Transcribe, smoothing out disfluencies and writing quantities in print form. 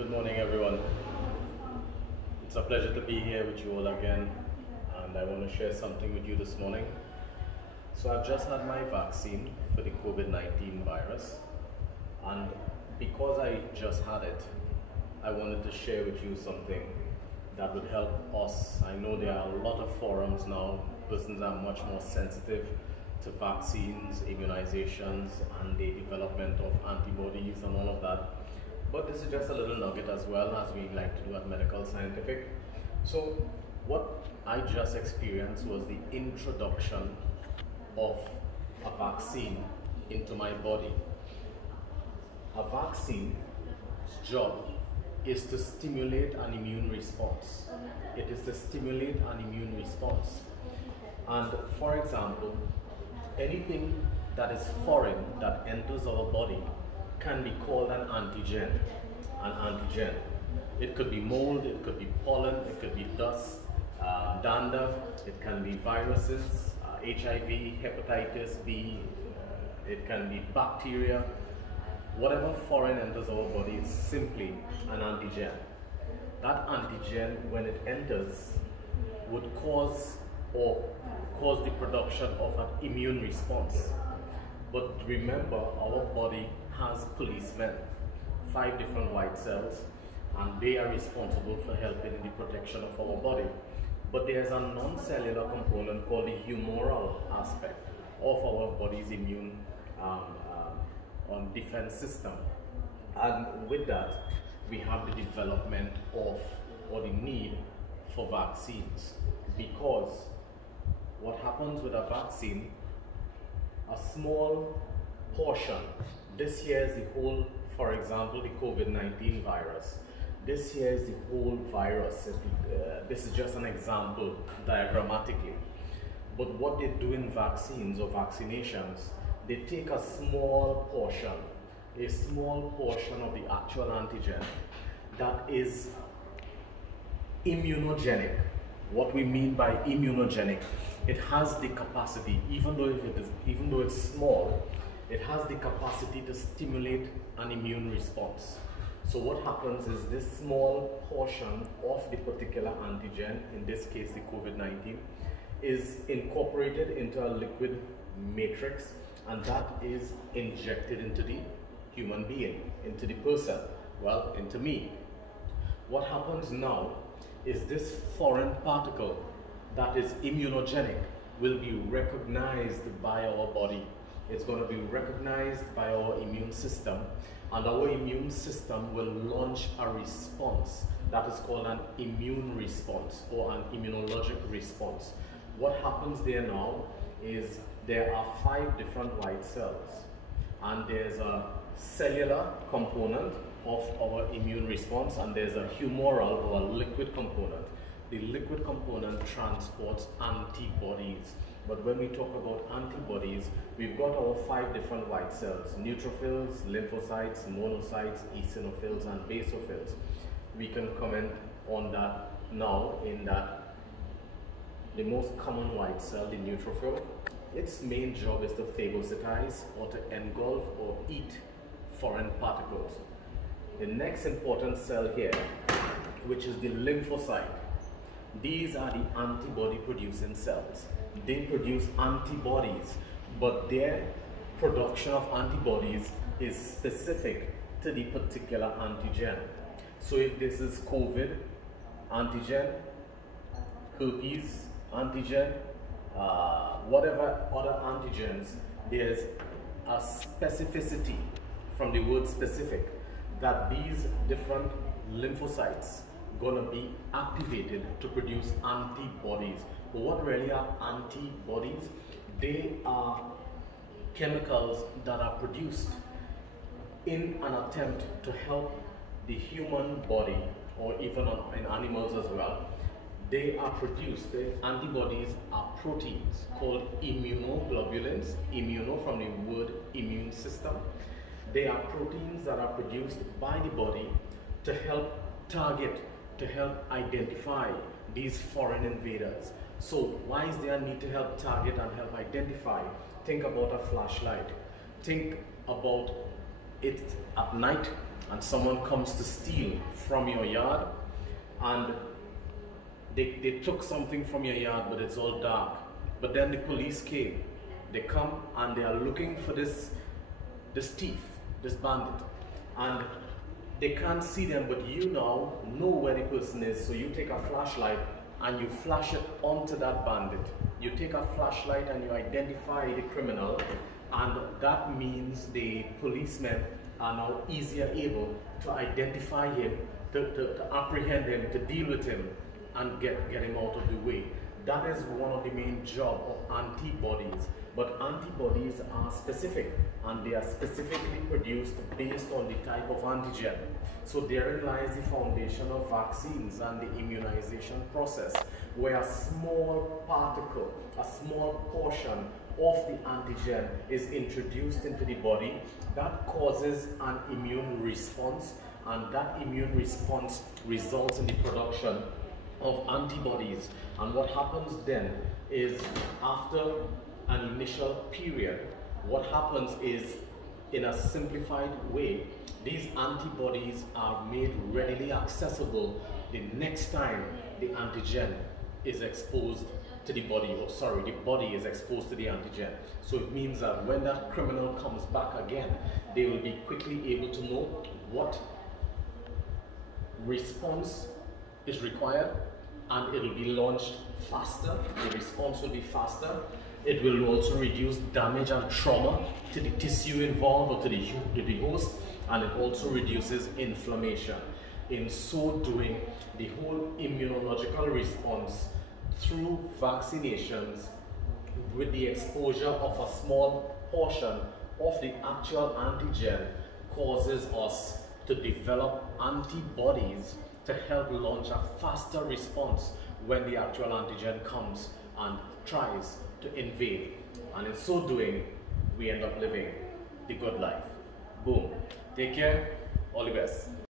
Good morning, everyone. It's a pleasure to be here with you all again, and I want to share something with you this morning. So I've just had my vaccine for the COVID-19 virus, and because I just had it, I wanted to share with you something that would help us. I know there are a lot of forums now, persons are much more sensitive to vaccines, immunizations, and the development of antibodies and all of that. But this is just a little nugget as well, as we like to do at Medical Scientific. So what I just experienced was the introduction of a vaccine into my body. A vaccine's job is to stimulate an immune response. It is to stimulate an immune response. And for example, anything that is foreign that enters our body can be called an antigen. An antigen. It could be mold, it could be pollen, it could be dust, dander, it can be viruses, HIV, hepatitis B, it can be bacteria. Whatever foreign enters our body is simply an antigen. That antigen, when it enters, would cause the production of an immune response. But remember, our body has policemen, 5 different white cells, and they are responsible for helping in the protection of our body. But there's a non-cellular component called the humoral aspect of our body's immune defense system. And with that, we have the development of, or the need for vaccines. Because what happens with a vaccine, a small portion, this here is the whole, for example, the COVID-19 virus. This here is the whole virus. This is just an example diagrammatically. But what they do in vaccines or vaccinations, they take a small portion of the actual antigen that is immunogenic. What we mean by immunogenic, it has the capacity, even though it's small, it has the capacity to stimulate an immune response. So what happens is this small portion of the particular antigen, in this case the COVID-19, is incorporated into a liquid matrix, and that is injected into the human being, into the person, well, into me. What happens now is this foreign particle that is immunogenic will be recognized by our body. It's going to be recognized by our immune system, and our immune system will launch a response that is called an immune response or an immunologic response. What happens there now is there are 5 different white cells, and there's a cellular component of our immune response, and there's a humoral or a liquid component. The liquid component transports antibodies. But when we talk about antibodies, we've got our 5 different white cells: neutrophils, lymphocytes, monocytes, eosinophils, and basophils. We can comment on that now, in that the most common white cell, the neutrophil, its main job is to phagocytize or to engulf or eat foreign particles. The next important cell here, which is the lymphocyte, these are the antibody producing cells. They produce antibodies, but their production of antibodies is specific to the particular antigen. So if this is COVID antigen, herpes antigen, whatever other antigens, there's a specificity from the word specific, that these different lymphocytes gonna be activated to produce antibodies. But what really are antibodies? They are chemicals that are produced in an attempt to help the human body, or even in animals as well. They are produced, the antibodies are proteins called immunoglobulins, immuno from the word immune system. They are proteins that are produced by the body to help target, to help identify these foreign invaders. So why is there a need to help target and help identify? Think about a flashlight. Think about it at night and someone comes to steal from your yard, and they took something from your yard, but it's all dark. But then the police came. They come and they are looking for this thief, this bandit, and they can't see them, but you now know where the person is. So you take a flashlight and you flash it onto that bandit. You take a flashlight and you identify the criminal, and that means the policemen are now easier able to identify him, to apprehend him, to deal with him, and get him out of the way. That is one of the main jobs of antibodies. But antibodies are specific, and they are specifically produced based on the type of antigen. So therein lies the foundation of vaccines and the immunization process, where a small particle, a small portion of the antigen is introduced into the body that causes an immune response, and that immune response results in the production of antibodies. And what happens then is, after an initial period, what happens is, in a simplified way, these antibodies are made readily accessible the next time the antigen is exposed to the body, or sorry, the body is exposed to the antigen. So it means that when that criminal comes back again, they will be quickly able to know what response is required, and it will be launched faster. The response will be faster. It will also reduce damage and trauma to the tissue involved or to the host, and it also reduces inflammation. In so doing, the whole immunological response through vaccinations, with the exposure of a small portion of the actual antigen, causes us to develop antibodies to help launch a faster response when the actual antigen comes and tries to invade. And in so doing, we end up living the good life. Boom. Take care. All the best.